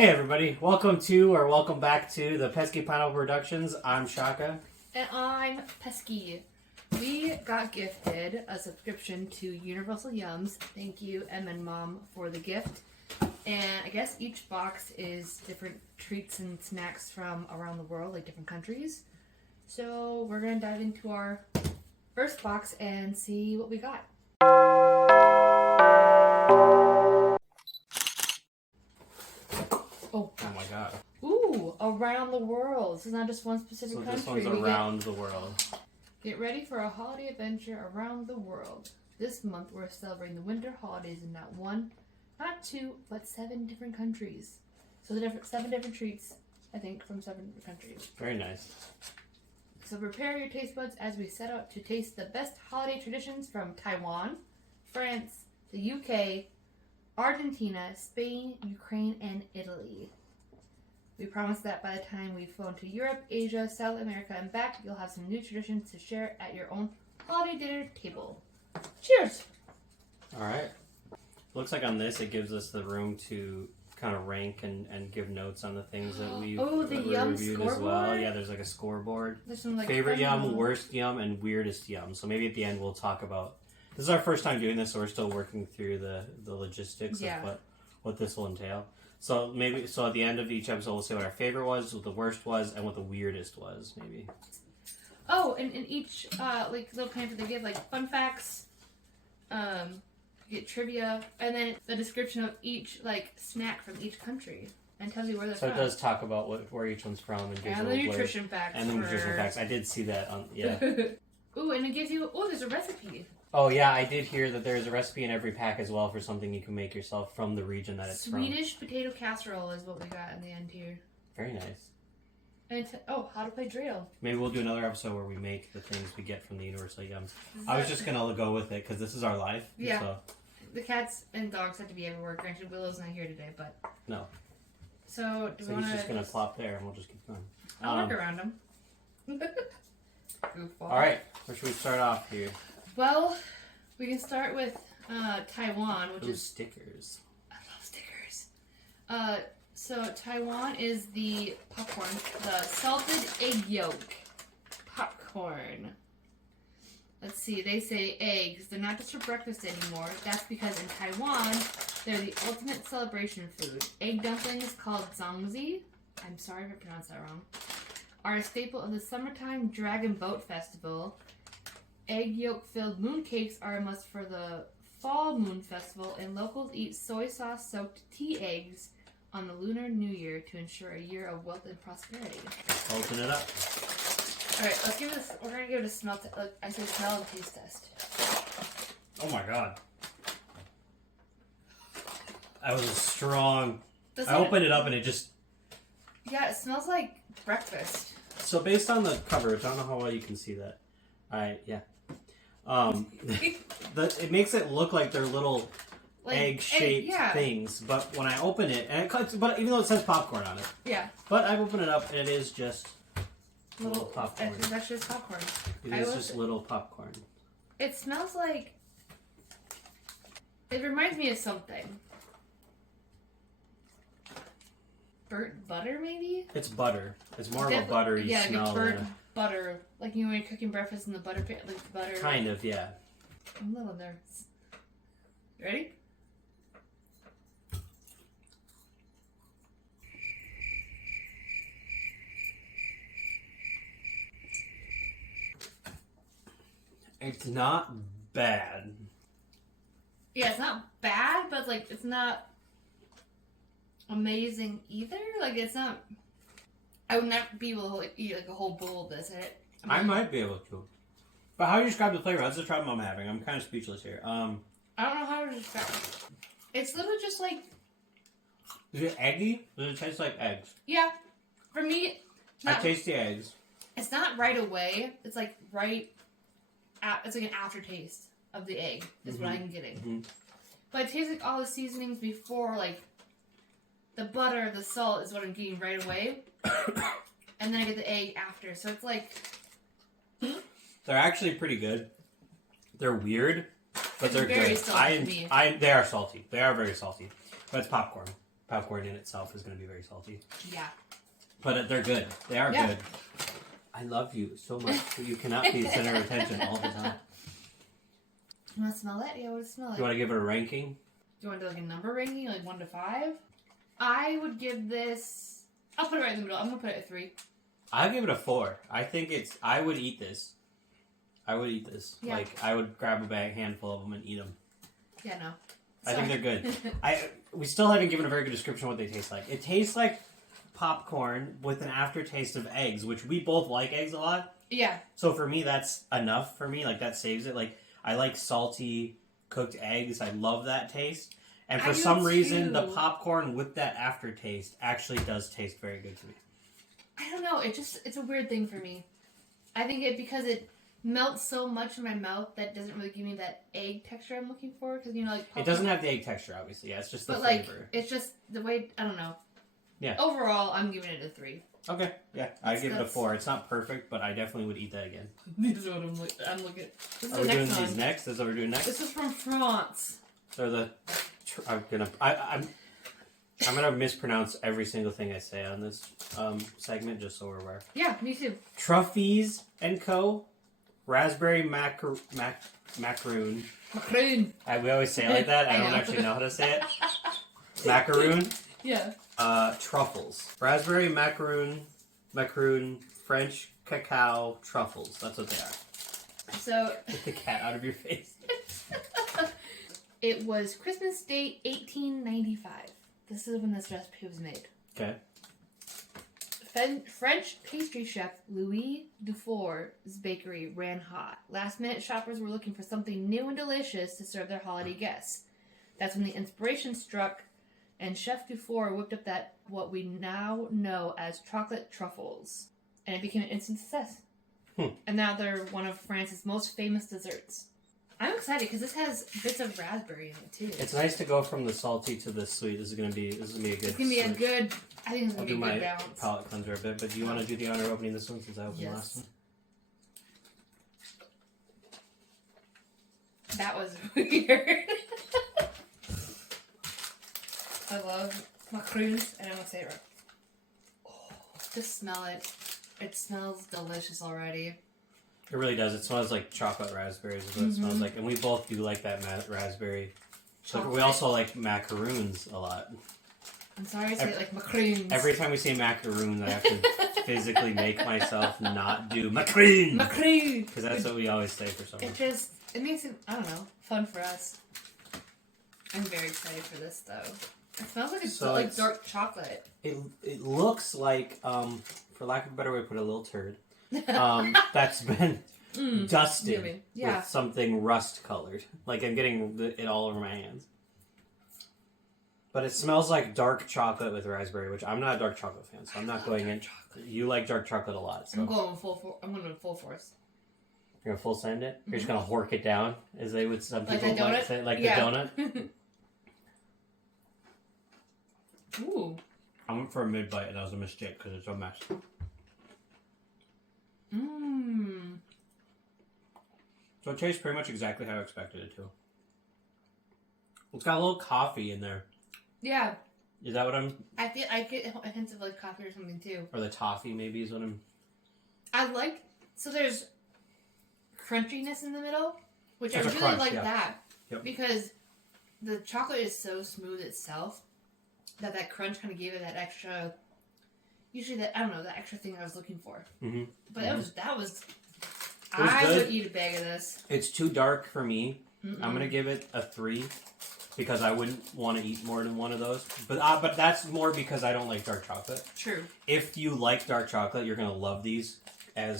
Hey everybody, welcome back to the Pesky Pineapple Productions. I'm Shaka. And I'm Pesky. We got gifted a subscription to Universal Yums. Thank you, Em and Mom, for the gift. And I guess each box is different treats and snacks from around the world, like different countries. So we're going to dive into our first box and see what we got. Oh my god. Ooh, around the world. This is not just one specific country. So this one's around the world. Get ready for a holiday adventure around the world. This month we're celebrating the winter holidays in not one, not two, but 7 different countries. So the 7 different treats, I think, from 7 different countries. Very nice. So prepare your taste buds as we set out to taste the best holiday traditions from Taiwan, France, the UK, Argentina, Spain, Ukraine, and Italy. We promise that by the time we've flown to Europe, Asia, South America, and back, you'll have some new traditions to share at your own holiday dinner table. Cheers! Alright. Looks like on this it gives us the room to kind of rank and give notes on the things that we've reviewed as well. Yeah, there's like a scoreboard. There's some, like, favorite yum, worst yum, and weirdest yum. So maybe at the end we'll talk about... This is our first time doing this, so we're still working through the logistics of what this will entail. So at the end of each episode we'll say what our favorite was, what the worst was, and what the weirdest was, maybe. Oh, and in each like little pamphlet they give like fun facts, you get trivia, and then the description of each like snack from each country, and tells you where they're from. So it does talk about where each one's from and gives and the nutrition facts. And the nutrition facts. I did see that on Ooh, and it gives you there's a recipe. Oh yeah, I did hear that there's a recipe in every pack as well for something you can make yourself from the region that it's from. Swedish potato casserole is what we got in the end here. Very nice. And how to play dreidel. Maybe we'll do another episode where we make the things we get from the Universal Yums. I was just gonna go with it because this is our life. Yeah. So. The cats and dogs have to be everywhere. Granted, Willow's not here today, but no. So he's just gonna plop there, and we'll just keep going. I'll work around him. All right, where should we start off here? Well, we can start with Taiwan, which is stickers. I love stickers. So Taiwan is the popcorn, the salted egg yolk popcorn. Let's see, they say eggs. They're not just for breakfast anymore. That's because in Taiwan, they're the ultimate celebration food. Egg dumplings called zongzi, I'm sorry if I pronounced that wrong, are a staple of the summertime Dragon Boat Festival. Egg yolk-filled mooncakes are a must for the Fall Moon Festival, and locals eat soy sauce-soaked tea eggs on the Lunar New Year to ensure a year of wealth and prosperity. Open it up. All right, let's give this. We're gonna give it a smell. I say smell and taste test. Oh my god, that was a strong. I opened it up and it just. Yeah, it smells like breakfast. So based on the coverage, I don't know how well you can see that. It makes it look like they're little like egg-shaped things, but when I open it, but even though it says popcorn on it, but I open it up and it is just little popcorn. That's just popcorn. It is just little popcorn. It smells like. It reminds me of something. Burnt butter, maybe? It's butter. It's more of a buttery smell. Yeah, like a burnt butter. Like when you're cooking breakfast in the butter pan, like the butter. Kind of, yeah. I'm a little nervous. Ready? It's not bad. Yeah, it's not bad, but like it's not amazing either. Like it's not. I would not be able to like, eat like a whole bowl of this. I might be able to. But how do you describe the flavor? That's the trouble I'm having. I'm kind of speechless here. I don't know how to describe it. It's literally just like. Is it eggy? Does it taste like eggs? Yeah, for me. I taste the eggs. It's not right away. It's like it's like an aftertaste of the egg. Is what I'm getting. Mm-hmm. But it tastes like all the seasonings before, like the butter, the salt is what I'm getting right away, and then I get the egg after. So it's like. They're actually pretty good. They're weird, but they're very good. Salty to me. They are salty. They are very salty. But it's popcorn. popcorn in itself is going to be very salty. Yeah. But they're good. They are good. I love you so much, but you cannot be the center of attention all the time. You want to smell it? Yeah, I want to smell it. You want to give it a ranking? Do you want to do like a number ranking, like 1 to 5? I would give this... I'll put it right in the middle. I'm going to put it at 3. I'll give it a 4. I think it's... I would eat this. Yeah. Like, I would grab a handful of them and eat them. Yeah, no. I think they're good. We still haven't given a very good description of what they taste like. It tastes like popcorn with an aftertaste of eggs, which we both like eggs a lot. Yeah. So for me, that's enough for me. Like, that saves it. Like, I like salty cooked eggs. I love that taste. And for some reason, the popcorn with that aftertaste actually does taste very good to me. I don't know. It's a weird thing for me. I think because it melts so much in my mouth that doesn't really give me that egg texture I'm looking for. Because, you know, like... It doesn't have the egg texture, obviously. Yeah, it's just the flavor. But, like, it's just the way... I don't know. Yeah. Overall, I'm giving it a 3. Okay, yeah. I'd give it a 4. It's not perfect, but I definitely would eat that again. These are what I'm looking at. This is Are we doing these next? Is that what we're doing next? This is from France. They're the... I'm gonna mispronounce every single thing I say on this segment, just so we're aware. Yeah, me too. Truffles and Co. Raspberry macaroon. Macaroon. We always say it like that. I don't actually know how to say it. Macaroon. Yeah. Truffles. Raspberry macaroon, French cacao truffles. That's what they are. So. Get the cat out of your face. It was Christmas Day 1895. This is when this recipe was made. Okay. French pastry chef Louis Dufour's bakery ran hot. Last-minute shoppers were looking for something new and delicious to serve their holiday guests. That's when the inspiration struck, and Chef Dufour whipped up what we now know as chocolate truffles, and it became an instant success. And now they're one of France's most famous desserts. I'm excited because this has bits of raspberry in it too. It's nice to go from the salty to the sweet. This is gonna be a good. It's gonna be a good. I think it's gonna be a good balance. I'll do my palate cleanser a bit, but do you want to do the honor of opening this one since I opened the last one? That was weird. I love macaroons, and I'm gonna say it right. Oh, just smell it. It smells delicious already. It really does. It smells like chocolate raspberries is what it smells like. And we both do like that raspberry. So we also like macaroons a lot. I'm sorry I say it like macaroons. Every time we say macaroons, I have to physically make myself not do macaroon. Macaroon! Because that's what we always say for someone. It makes it, I don't know, fun for us. I'm very excited for this though. It smells like it's like dark chocolate. It looks like, for lack of a better way to put it, a little turd. That's been dusted with something rust colored. Like I'm getting it all over my hands. But it smells like dark chocolate with raspberry, which I'm not a dark chocolate fan, so I'm not going in. You like dark chocolate a lot, so I'm going full force. You're gonna full send it? You're just gonna hork it down, as they would some people like say, like the donut. Ooh. I went for a mid bite and that was a mistake because it's a mess. Mmm. So it tastes pretty much exactly how I expected it to. It's got a little coffee in there. Yeah. Is that what I get a hint of like coffee or something too. Or the toffee maybe is what I'm... So there's crunchiness in the middle, which There's I really like that. Yep. Because the chocolate is so smooth itself that crunch kind of gave it that extra... Usually that extra thing I was looking for. Mm-hmm. But that was I would eat a bag of this. It's too dark for me. Mm-mm. I'm gonna give it a 3 because I wouldn't want to eat more than one of those. But that's more because I don't like dark chocolate. True. If you like dark chocolate, you're gonna love these. I'm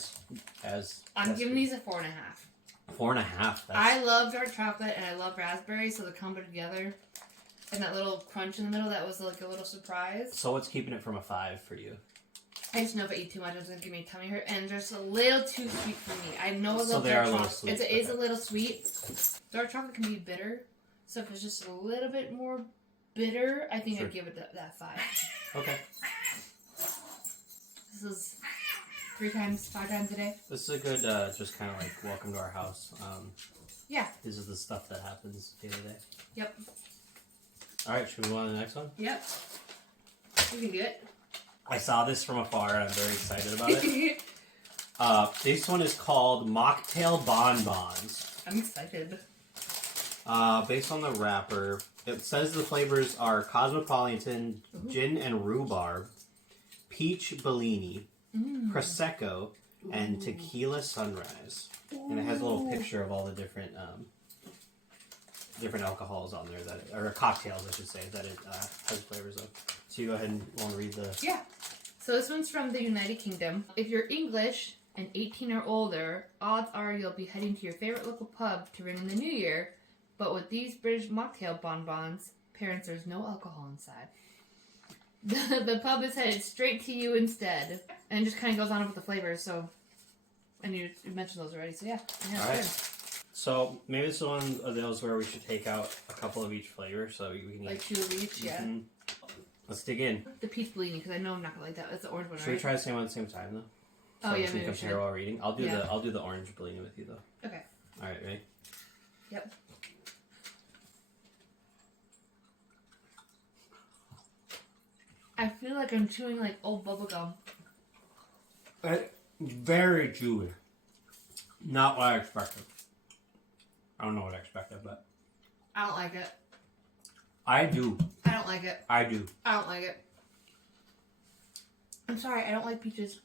giving these a 4.5. 4.5. I love dark chocolate and I love raspberry, so they come together. And that little crunch in the middle, that was like a little surprise. So what's keeping it from a 5 for you? I just know if I eat too much, it's going to give me a tummy hurt. And just a little too sweet for me. I know I love dark chocolate. So they are a little sweet. It is a little sweet. Dark chocolate can be bitter. So if it's just a little bit more bitter, I think I'd give it that 5. Okay. This is 5 times a day. This is a good, just kind of like, welcome to our house. Yeah. This is the stuff that happens day to day. Yep. Alright, should we move on to the next one? Yep. You can do it. I saw this from afar and I'm very excited about it. This one is called Mocktail Bon Bons. I'm excited. Based on the wrapper, it says the flavors are cosmopolitan, gin and rhubarb, peach bellini, prosecco, and tequila sunrise. And it has a little picture of all the different different alcohols on there or cocktails, I should say, that it has flavors of. So you go ahead and want to read the. Yeah. So this one's from the United Kingdom. If you're English and 18 or older, odds are you'll be heading to your favorite local pub to ring in the new year. But with these British mocktail bonbons, parents, there's no alcohol inside. The pub is headed straight to you instead. And it just kind of goes on with the flavors, so... And you mentioned those already, so yeah. Alright. Good. So maybe this is one of those where we should take out a couple of each flavor, so we can... Like 2 of each, yeah. Let's dig in. The peach bellini, because I know I'm not going to like that. That's the orange one, Should we try the same one at the same time, though? So we can compare while we're eating. I'll do the orange bellini with you, though. Okay. Alright, ready? Yep. I feel like I'm chewing like old bubblegum. Very chewy. Not what I expected. I don't know what I expected, but... I don't like it. I do. I don't like it. I do. I don't like it. I'm sorry, I don't like peaches.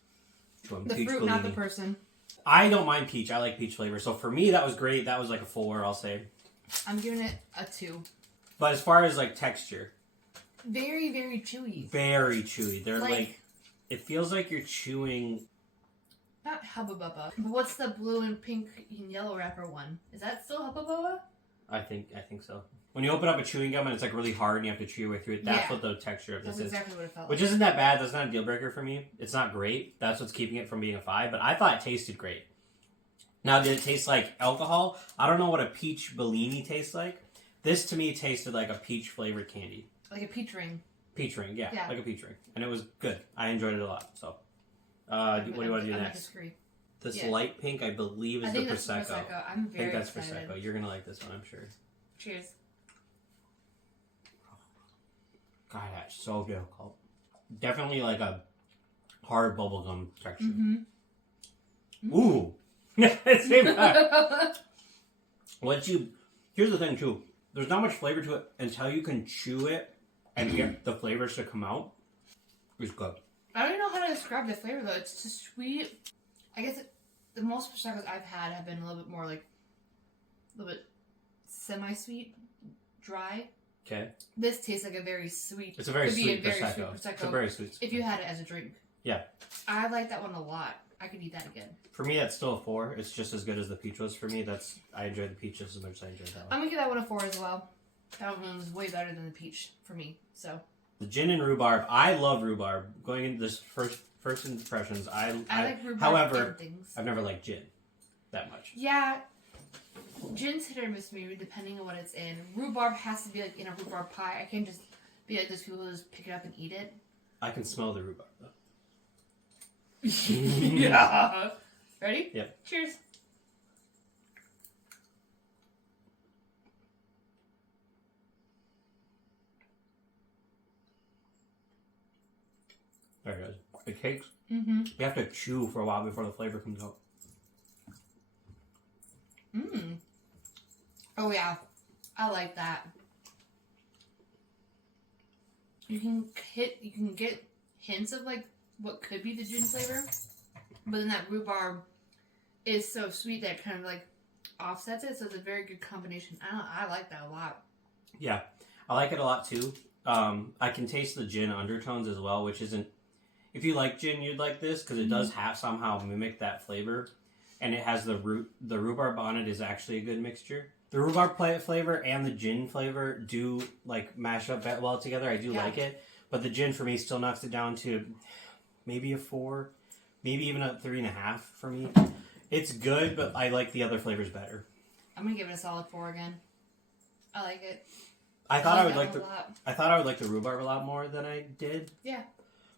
The peach fruit, bellini. not the person. I don't mind peach. I like peach flavor. So for me, that was great. That was like a 4, I'll say. I'm giving it a 2. But as far as like texture... Very, very chewy. Very chewy. They're like... It feels like you're chewing... Not Hubba Bubba. But what's the blue and pink and yellow wrapper one? Is that still Hubba Bubba? I think so. When you open up a chewing gum and it's like really hard and you have to chew your way through it, that's what the texture of this is. That's exactly what it felt Which like. isn't that bad. That's not a deal breaker for me. It's not great. That's what's keeping it from being a 5. But I thought it tasted great. Now, did it taste like alcohol? I don't know what a peach bellini tastes like. This, to me, tasted like a peach-flavored candy. Like a peach ring. Peach ring, yeah. Like a peach ring. And it was good. I enjoyed it a lot. So, what do you want to do next? Disagree. This light pink, I believe, is the Prosecco. I'm very I think that's excited. Prosecco. You're going to like this one, I'm sure. Cheers. God, that's so difficult. Definitely like a hard bubblegum texture. Ooh! Same time. Here's the thing, too. There's not much flavor to it until you can chew it and get the flavors to come out. It's good. I don't even know how to describe the flavor, though. It's just sweet. I guess the most Proseccos I've had have been a little bit more like... A little bit semi-sweet, dry. Okay. This tastes like a very sweet... It's a very sweet Prosecco. Sweet Prosecco. It's a very sweet. If you had it as a drink. Yeah. I like that one a lot. I could eat that again. For me, that's still a 4. It's just as good as the peach was for me. I enjoyed the peach just as much as I enjoyed that one. I'm going to give that one a 4 as well. That one was way better than the peach for me, so... The gin and rhubarb. I love rhubarb. Going into this first impressions, I like rhubarb. However, I've never liked gin that much. Yeah. Gin's hit or miss me depending on what it's in. Rhubarb has to be like in a rhubarb pie. I can't just be like those people who just pick it up and eat it. I can smell the rhubarb though. Yeah. Ready? Yep. Cheers. There it goes. It takes. You have to chew for a while before the flavor comes out. Oh yeah, I like that. You can get hints of like what could be the gin flavor, but then that rhubarb is so sweet that it kind of like offsets it. So it's a very good combination. I like that a lot. Yeah, I like it a lot too. I can taste the gin undertones as well, which isn't. If you like gin, you'd like this because it does have somehow mimic that flavor, and it has the rhubarb on it is actually a good mixture. The rhubarb flavor and the gin flavor do like mash up well together. I do like it, but the gin for me still knocks it down to maybe a 4, maybe even a 3.5 for me. It's good, but I like the other flavors better. I'm gonna give it a solid 4 again. I like it. I thought I would like the rhubarb a lot more than I did. Yeah.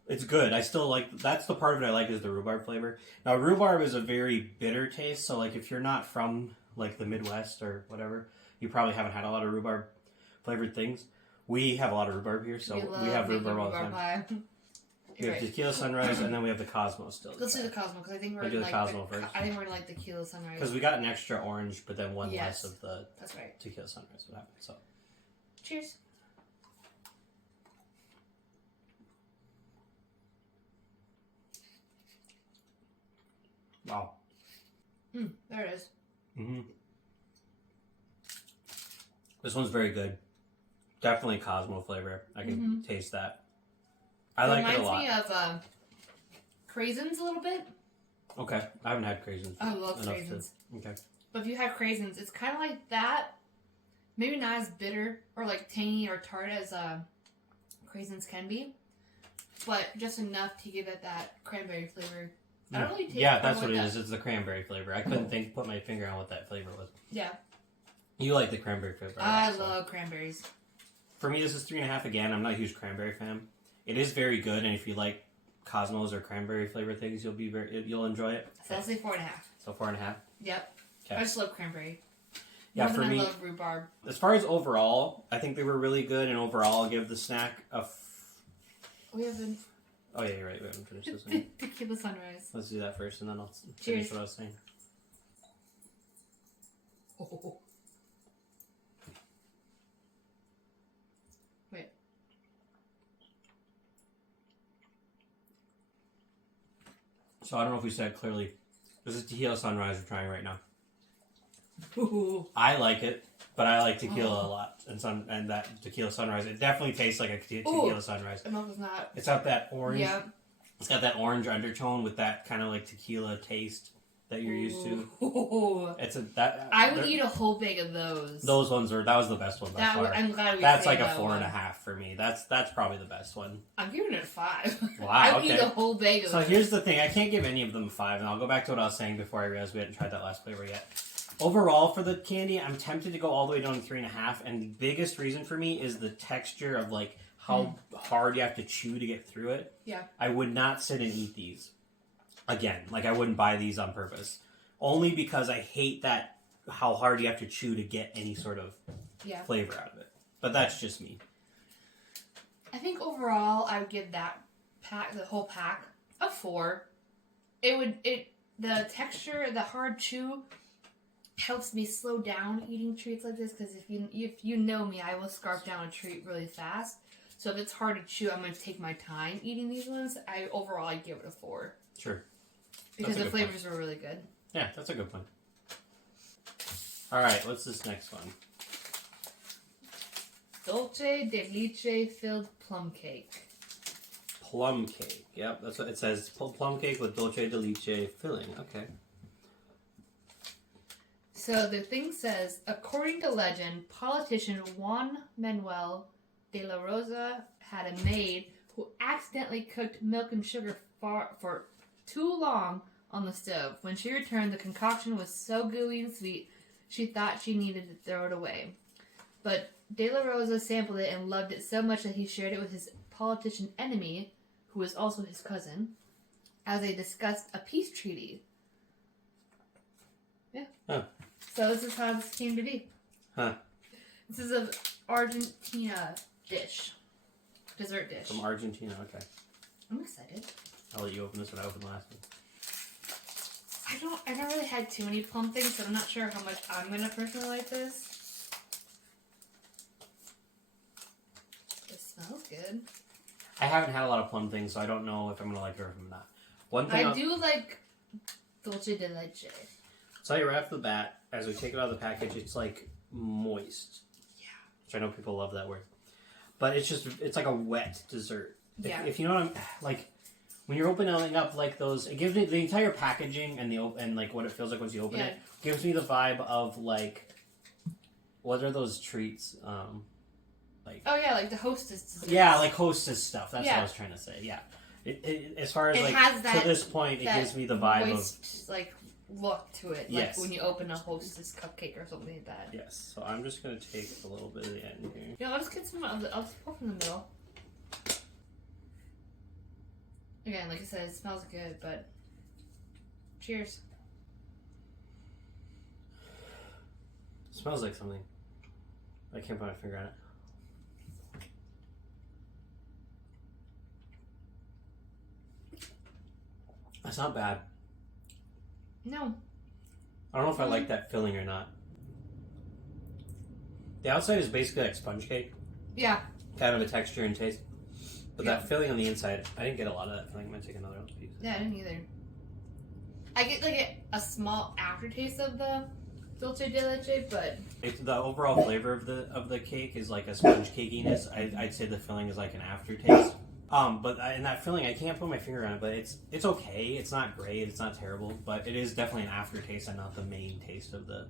It's good. I still like... That's the part of it I like is the rhubarb flavor. Now, rhubarb is a very bitter taste, so, like, if you're not from, like, the Midwest or whatever, you probably haven't had a lot of rhubarb-flavored things. We have a lot of rhubarb here, so we have rhubarb all the time. Pie. We have tequila sunrise, and then we have the Cosmo still. Let's do the Cosmo because I think we're do gonna the like Cosmo first. I think we're gonna like the tequila sunrise Because we got an extra orange, but then one less of the that's right. tequila sunrise. What happened? So, Cheers. wow. There it is. Mm-hmm. This one's very good. Definitely Cosmo flavor. I can taste that. I like it a lot. Reminds me of craisins a little bit. Okay, I haven't had craisins. I love craisins. Okay. But if you have craisins, it's kind of like that. Maybe not as bitter or like tangy or tart as craisins can be, but just enough to give it that cranberry flavor. I don't really taste. Yeah, that's what it is. It's the cranberry flavor. I couldn't put my finger on what that flavor was. Yeah. You like the cranberry flavor? I love cranberries. For me, this is 3.5 again. I'm not a huge cranberry fan. It is very good, and if you like Cosmos or cranberry flavor things, you'll enjoy it. So I'll say 4.5. So 4.5. Yep. Okay. I just love cranberry. Yeah, for me, I love rhubarb. As far as overall, I think they were really good, and overall, I'll give the snack a. We haven't. Oh yeah, you're right. We haven't finished this one. Tequila sunrise. Let's do that first, and then I'll Cheers. finish what I was saying. Oh. Wait. So I don't know if we said clearly. This is tequila sunrise we're trying right now. Ooh. I like it, but I like tequila a lot, and that tequila sunrise. It definitely tastes like a tequila sunrise. No, it's not. It's got that orange. Yeah. It's got that orange undertone with that kind of like tequila taste that you're used to. Ooh. I would eat a whole bag of those. Those ones that was the best one by far. I'm glad we That's like a that 4.5 for me. That's probably the best one. I'm giving it a 5. Wow, I would okay. eat a whole bag of So those. here's the thing: I can't give any of them a 5, and I'll go back to what I was saying before I realized we hadn't tried that last flavor yet. Overall, for the candy, I'm tempted to go all the way down to 3.5, and the biggest reason for me is the texture of like how hard you have to chew to get through it. Yeah. I would not sit and eat these again. Like I wouldn't buy these on purpose, only because I hate that how hard you have to chew to get any sort of flavor out of it. But that's just me. I think overall, I would give that pack, the whole pack, a 4. The texture, the hard chew, helps me slow down eating treats like this, because if you know me, I will scarf down a treat really fast. So if it's hard to chew, I'm going to take my time eating these ones. I'd give it a 4. Sure. Because the flavors were really good. Yeah, that's a good one. All right, what's this next one? Dulce de leche filled plum cake. Plum cake. Yep, that's what it says. Plum cake with dulce de leche filling. Okay. So the thing says, according to legend, politician Juan Manuel de la Rosa had a maid who accidentally cooked milk and sugar for too long on the stove. When she returned, the concoction was so gooey and sweet, she thought she needed to throw it away. But de la Rosa sampled it and loved it so much that he shared it with his politician enemy, who was also his cousin, as they discussed a peace treaty. Yeah. Huh. So this is how this came to be. Huh. This is an Argentina dish. Dessert dish. From Argentina, okay. I'm excited. I'll let you open this one. I opened the last one. I don't really had too many plum things, so I'm not sure how much I'm gonna personally like this. It smells good. I haven't had a lot of plum things, so I don't know if I'm gonna like it or if I'm not. One thing I do like dulce de leche. I'll tell you right off the bat, as we take it out of the package, it's like moist. Yeah. Which I know people love that word. But it's like a wet dessert. Yeah. If you know what I'm like, when you're opening up like those, it gives me the entire packaging and like what it feels like once you open it gives me the vibe of like, what are those treats? Like like the Hostess dessert. Yeah, like Hostess stuff. That's what I was trying to say. Yeah. As far as it like has that, to this point, it gives me the vibe moist, like look to it. Yes. Like when you open a Hostess cupcake or something like that. Yes. So I'm just gonna take a little bit of the end here. Yeah, I'll just get some of the. I'll just pull from the middle. Again, like I said, it smells good, but cheers. It smells like something. I can't put my finger on it. That's not bad. No. I don't know if I like that filling or not. The outside is basically like sponge cake. Yeah. Kind of a texture and taste. But that filling on the inside, I didn't get a lot of that filling. I'm going to take another piece. Yeah, I didn't either. I get like a small aftertaste of the Dulce de Leche, but the overall flavor of the cake is like a sponge cakiness. I'd say the filling is like an aftertaste. But in that filling, I can't put my finger on it, but it's okay. It's not great. It's not terrible, but it is definitely an aftertaste and not the main taste of the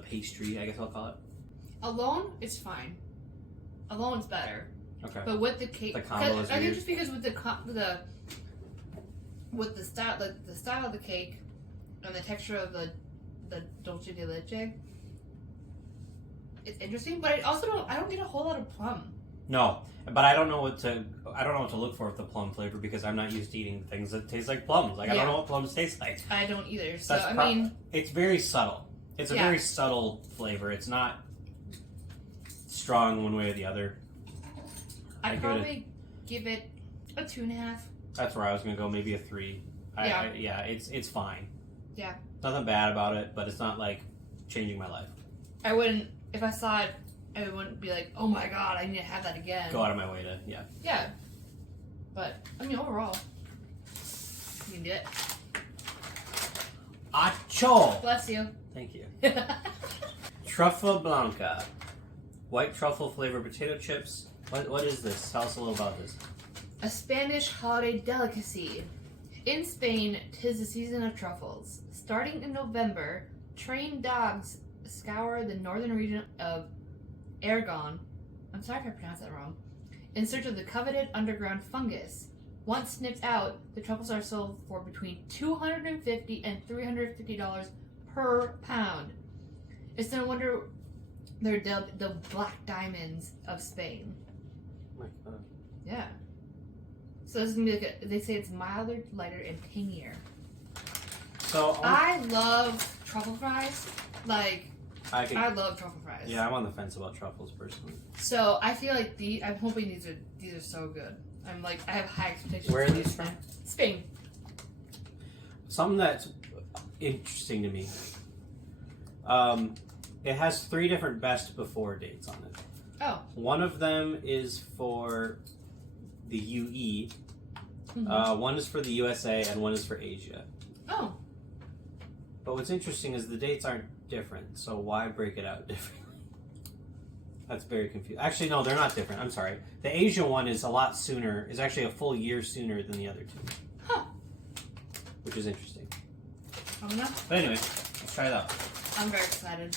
pastry. I guess I'll call it. Alone, it's fine. Alone, it's better. Okay. But with the cake, the combo is I think weird. just because with the style of the cake and the texture of the Dulce de Leche, it's interesting. But I don't get a whole lot of plum. No, but I don't know what to look for with the plum flavor because I'm not used to eating things that taste like plums. Like I don't know what plums taste like. I don't either. So That's I mean, it's very subtle. It's a very subtle flavor. It's not strong one way or the other. I'd probably give it a 2.5. That's where I was gonna go. Maybe a 3. It's fine. Yeah. Nothing bad about it, but it's not like changing my life. I wouldn't, if I saw it, I wouldn't be like, oh my god, I need to have that again. Go out of my way to, Yeah. But, I mean, overall, you can do it. Acho! Bless you. Thank you. Truffle Blanca. White truffle flavored potato chips. What is this? Tell us a little about this. A Spanish holiday delicacy. In Spain, 'tis the season of truffles. Starting in November, trained dogs scour the northern region of Aragon. I'm sorry if I pronounced that wrong. In search of the coveted underground fungus. Once snipped out, the truffles are sold for between $250 and $350 per pound. It's no wonder they're dubbed the black diamonds of Spain. Oh my god. Yeah. So this is gonna be like they say it's milder, lighter, and tangier. So I love truffle fries. Like I love truffle fries. Yeah, I'm on the fence about truffles personally. So I feel like I'm hoping these are so good. I have high expectations. Where are these from? Spain. Something that's interesting to me. It has 3 different best before dates on it. Oh. One of them is for the UE. Mm-hmm. One is for the USA and one is for Asia. Oh. But what's interesting is the dates aren't different, so why break it out differently? That's very confusing. Actually, no, they're not different. I'm sorry. The Asia one is a lot sooner, is actually a full year sooner than the other 2. Huh. Which is interesting. I don't know. But anyway, let's try it out. I'm very excited.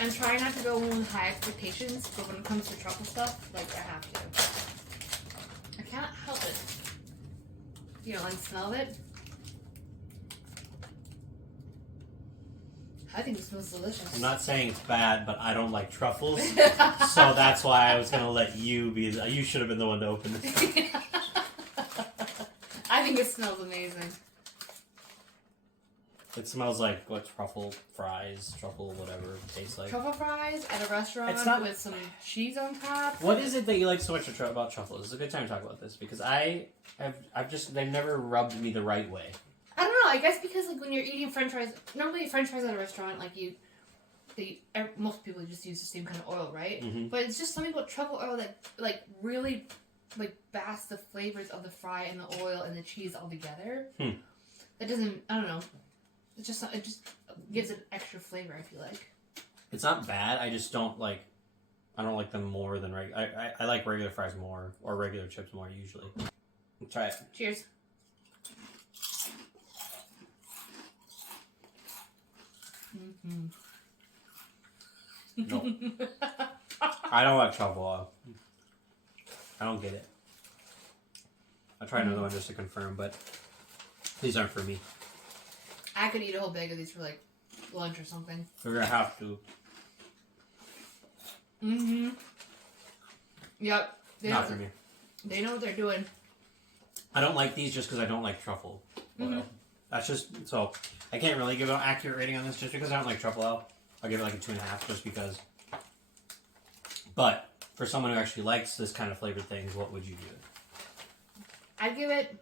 I'm trying not to go in with high expectations, but when it comes to truffle stuff, like, I have to. I can't help it. You know, and smell it. I think it smells delicious. I'm not saying it's bad, but I don't like truffles. So that's why I was going to let you be... You should have been the one to open this. I think it smells amazing. It smells like what truffle fries, truffle whatever it tastes like. Truffle fries at a restaurant with some cheese on top. What is it that you like so much about truffles? It's a good time to talk about this because they've never rubbed me the right way. I don't know. I guess because like when you're eating French fries, normally French fries at a restaurant, like most people just use the same kind of oil, right? Mm-hmm. But it's just something about truffle oil that like really like basks the flavors of the fry and the oil and the cheese all together. That doesn't. I don't know. It just gives it extra flavor. I feel like it's not bad. I just don't like. I don't like them more than regular. I like regular fries more or regular chips more usually. Try it. Cheers. Mm-hmm. No. I don't like truffle oil. I don't get it. I'll try another one just to confirm, but these aren't for me. I could eat a whole bag of these for like lunch or something. We're gonna have to. Mm-hmm. Yep. Not for me. They know what they're doing. I don't like these just because I don't like truffle oil. Mm-hmm. That's just so I can't really give an accurate rating on this just because I don't like truffle oil. I'll give it like a 2.5 just because. But for someone who actually likes this kind of flavored things, what would you give it? I'd give it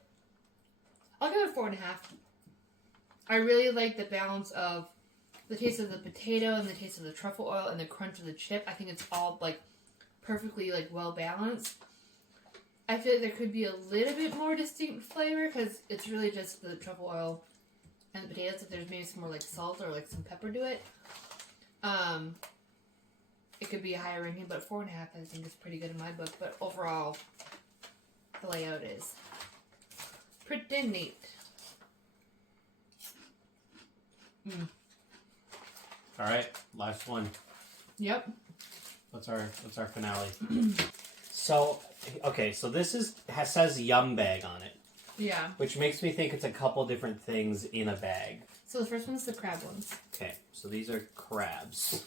I'll give it 4.5. I really like the balance of the taste of the potato and the taste of the truffle oil and the crunch of the chip. I think it's all like perfectly like well balanced. I feel like there could be a little bit more distinct flavor because it's really just the truffle oil and the potatoes. If there's maybe some more like salt or like some pepper to it, it could be a higher ranking. But 4.5 I think is pretty good in my book. But overall, the layout is pretty neat. All right, last one. Yep. What's our finale? So, okay, so this says Yum Bag on it. Yeah. Which makes me think it's a couple different things in a bag. So the first one's the crab ones. Okay, so these are crabs.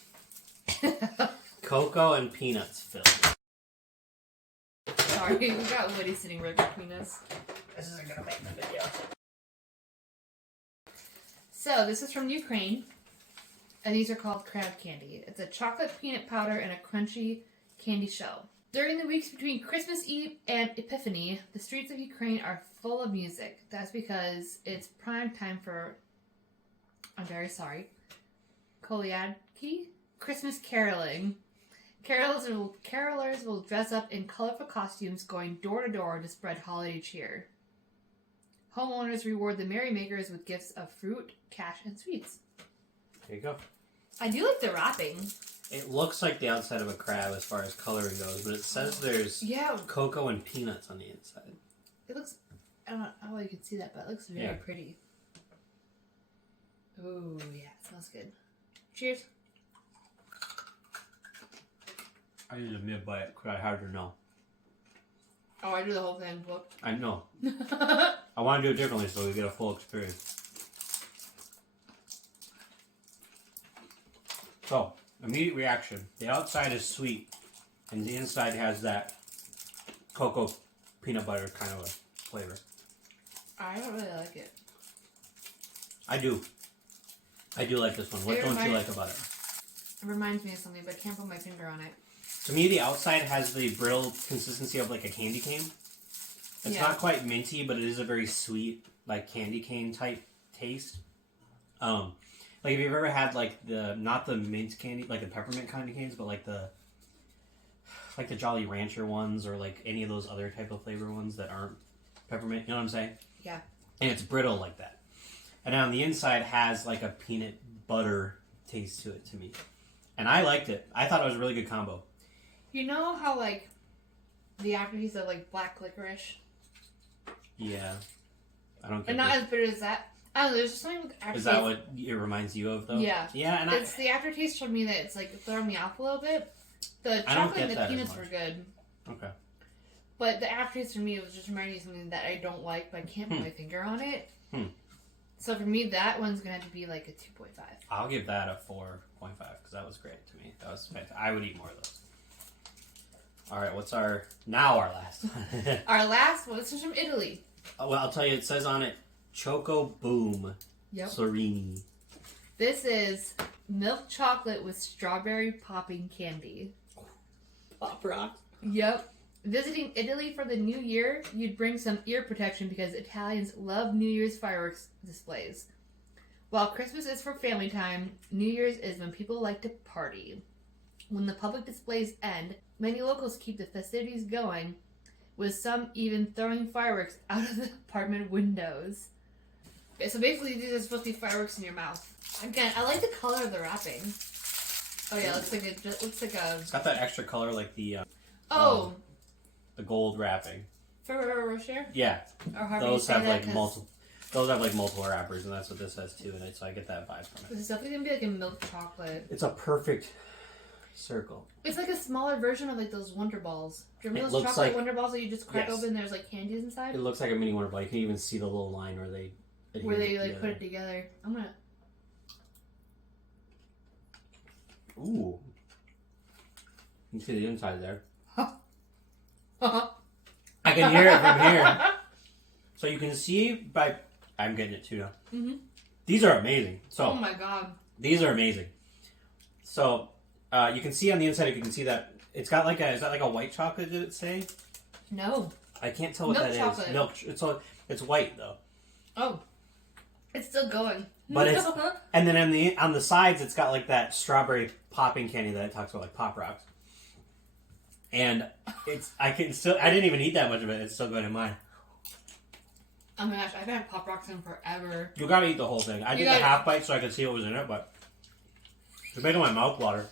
Cocoa and peanuts filled. Sorry, we got Woody sitting right between us. This isn't gonna make the video. So this is from Ukraine, and these are called crab candy. It's a chocolate peanut powder and a crunchy candy shell. During the weeks between Christmas Eve and Epiphany, the streets of Ukraine are full of music. That's because it's prime time for, I'm very sorry, Kolyadki? Christmas caroling. Carolers will dress up in colorful costumes going door to door to spread holiday cheer. Homeowners reward the merrymakers with gifts of fruit, cash, and sweets. There you go. I do like the wrapping. It looks like the outside of a crab as far as coloring goes, but it says there's cocoa and peanuts on the inside. It looks, I don't know how you can see that, but it looks very pretty. Oh, yeah, it smells good. Cheers. I need a mid-bite because I hard to know. Oh, I do the whole thing. Look. I know. I want to do it differently so we get a full experience. So, immediate reaction. The outside is sweet, and the inside has that cocoa peanut butter kind of a flavor. I don't really like it. I do. I do like this one. What don't you like about it? It reminds me of something, but I can't put my finger on it. To me, the outside has the brittle consistency of like a candy cane. It's not quite minty, but it is a very sweet, like candy cane type taste. Like if you've ever had like not the mint candy, like the peppermint candy canes, but like the Jolly Rancher ones or like any of those other type of flavor ones that aren't peppermint. You know what I'm saying? Yeah. And it's brittle like that. And on the inside has like a peanut butter taste to it to me. And I liked it. I thought it was a really good combo. You know how like the aftertaste of like black licorice? Yeah. I don't get And not as bitter as that. I don't know, there's just something with aftertaste. Is that what it reminds you of though? Yeah. Yeah, and it's the aftertaste for me that it's like throwing me off a little bit. The chocolate and the peanuts were good. Okay. But the aftertaste for me was just reminding me of something that I don't like, but I can't put my finger on it. So for me, that one's going to have to be like a 2.5. I'll give that a 4.5 because that was great to me. That was fantastic. I would eat more of those. All right, what's our last one? Our last one, this is from Italy. Well, I'll tell you, it says on it, Choco Boom Sorini. This is milk chocolate with strawberry popping candy. Pop rock. Yep. Visiting Italy for the new year, you'd bring some ear protection because Italians love New Year's fireworks displays. While Christmas is for family time, New Year's is when people like to party. When the public displays end, many locals keep the festivities going, with some even throwing fireworks out of the apartment windows. Okay, so basically these are supposed to be fireworks in your mouth. Again, I like the color of the wrapping. Oh yeah, it looks like a... It's got that extra color like the... the gold wrapping. Ferrero Rocher? Yeah. Or those have like multiple. Those have like multiple wrappers, and that's what this has too. And so I get that vibe from it. This is definitely gonna be like a milk chocolate. It's a perfect circle. It's like a smaller version of like those Wonder Balls. Do you remember those chocolate Wonder Balls that you just crack open? And there's like candies inside. It looks like a mini Wonder Ball. You can even see the little line where they like put it together. I'm gonna. Ooh. You can see the inside there. I can hear it from here. So you can see by... I'm getting it too now. Mm-hmm. These are amazing. So, oh my god. These are amazing. So, you can see on the inside, if you can see that, it's got like a... Is that like a white chocolate, did it say? No. I can't tell what that is. Milk chocolate. It's white, though. Oh, it's still going. But it's and then on the sides, it's got like that strawberry popping candy that it talks about, like Pop Rocks. And I didn't even eat that much of it. It's still going in mine. Oh my gosh, I've had Pop Rocks in forever. You gotta eat the whole thing. I did the half bite so I could see what was in it, but it's making my mouth water.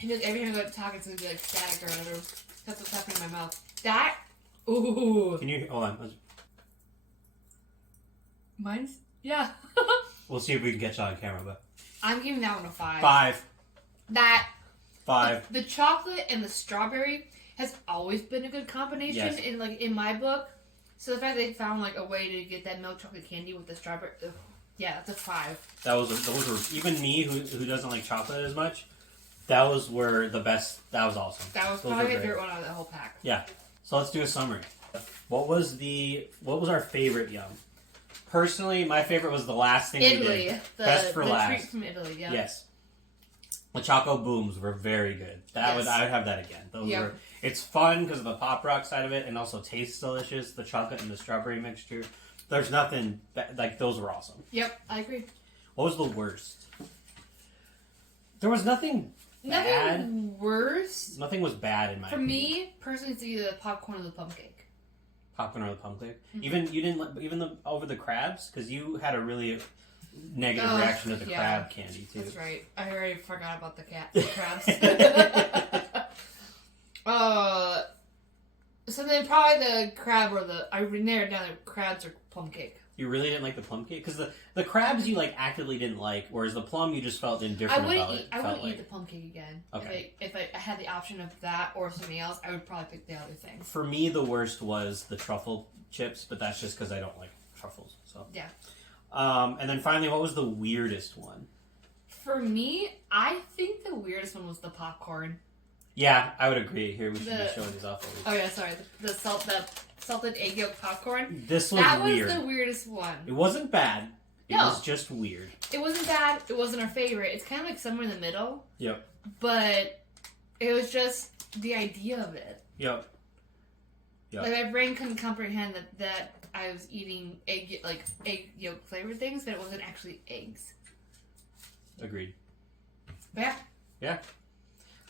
I feel like every time I go to talk, it's gonna be like static or whatever. That's what's happening in my mouth. That, ooh. Can you hold on? Mine's, yeah. We'll see if we can catch it on camera, but I'm giving that one a 5. 5. That 5. The chocolate and the strawberry has always been a good combination in my book. So the fact they found like a way to get that milk chocolate candy with the strawberry, yeah, that's a 5. Those were even me who doesn't like chocolate as much. Those were the best. That was awesome. That was probably my favorite one out of the whole pack. Yeah. So let's do a summary. What was our favorite yum? Personally, my favorite was the last thing we did. Best for last. Treat from Italy, yeah. Yes. The Choco Booms were very good. I would have that again. Those were. It's fun because of the pop rock side of it, and also tastes delicious. The chocolate and the strawberry mixture. There's nothing like those were awesome. Yep, I agree. What was the worst? There was nothing bad. Nothing worse. Nothing was bad in my opinion. For me, personally, it's either the popcorn or the plum cake. Popcorn or the plum cake. Mm-hmm. Over the crabs, because you had a really negative reaction to the crab candy too. That's right. I already forgot about the crabs. So then probably the crab or I narrowed down the crabs or plum cake. You really didn't like the plum cake? Because the crabs you like actively didn't like, whereas the plum you just felt indifferent about it. I wouldn't eat the plum cake again. Okay. If I had the option of that or something else, I would probably pick the other thing. For me, the worst was the truffle chips, but that's just because I don't like truffles. So yeah. And then finally, what was the weirdest one? For me, I think the weirdest one was the popcorn. Yeah, I would agree. Here, we should be showing these off. Oh yeah, sorry. The salted egg yolk popcorn. This was weird. That was the weirdest one. It wasn't bad. It was just weird. It wasn't bad. It wasn't our favorite. It's kind of like somewhere in the middle. Yep. But it was just the idea of it. Yep. Like my brain couldn't comprehend that I was eating egg yolk flavored things, but it wasn't actually eggs. Agreed. Yeah. Yeah.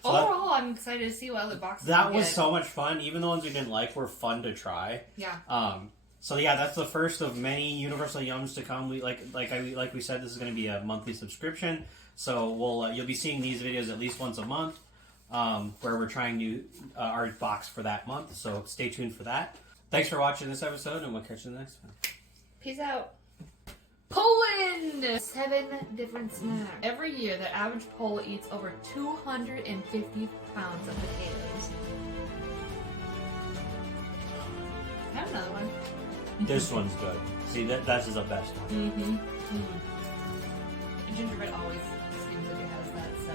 So overall, I'm excited to see what other boxes. That was so much fun. Even the ones we didn't like were fun to try. Yeah. So yeah, that's the first of many Universal Yums to come. We like we said, this is going to be a monthly subscription. So you'll be seeing these videos at least once a month, where we're trying our box for that month. So stay tuned for that. Thanks for watching this episode, and we'll catch you the next one. Peace out. Poland! 7 different snacks. Every year, the average Pole eats over 250 pounds of potatoes. I have another one. This one's good. See, that's the best one. Mm-hmm. Mm-hmm. Gingerbread always seems like it has that, so.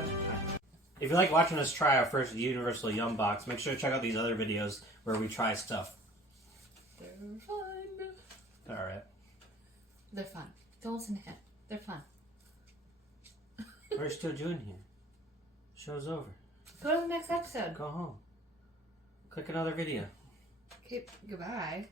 If you like watching us try our first Universal Yum box, make sure to check out these other videos where we try stuff. They're fun. Alright. They're fun. Don't listen to him. They're fun. What are you still doing here? Show's over. Go to the next episode. Go home. Click another video. Okay, goodbye.